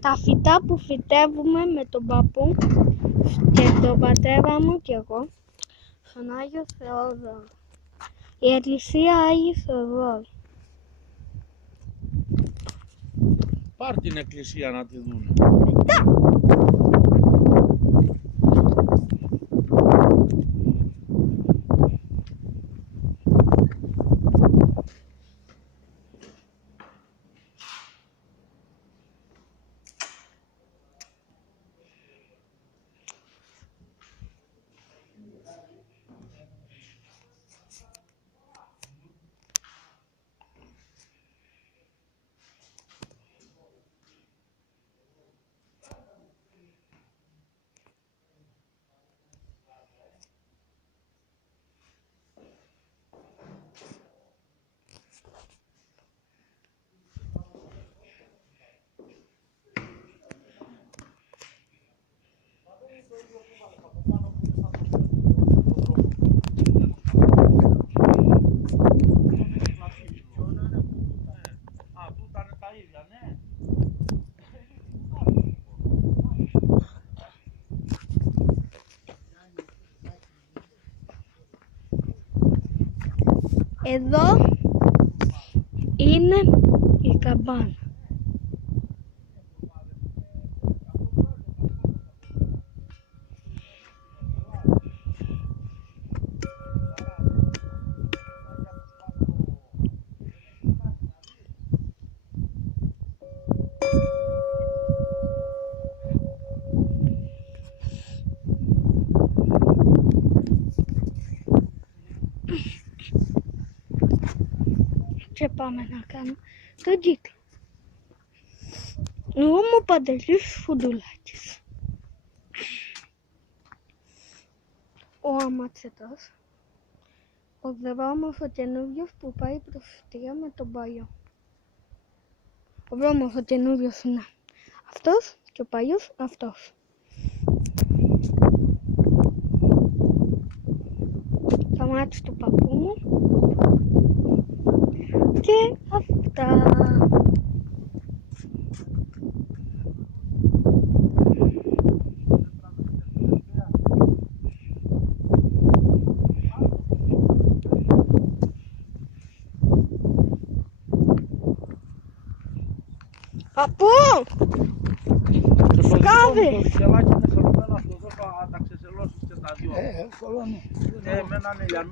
τα φυτά που φυτεύουμε με τον παππού και τον πατέρα μου και εγώ στον Άγιο Θεόδωρο. Η Εκκλησία Άγιου Θεοδόρου. Πάρ' την εκκλησία να τη δουν. Μετά. Εδώ είναι η καμπάνα. Και πάμε να κάνουμε τον κύκλο. Εγώ είμαι ο Παντελής Φουντουλάκης. Ο Αματσετός. Ο δρόμος ο καινούριος που πάει προς Αστεία με τον παλιό. Ο δρόμος ο καινούριος είναι αυτός και ο παλιός αυτός. Τα μάτια του παππού μου. Και αυτά. Παππού! Σκάβει! Το σκελάκι είναι χαλωμένο αυτό εδώ, θα τα ξεσελώσεις και τα δυο. Εύκολο είναι. Εμένα είναι λιανό.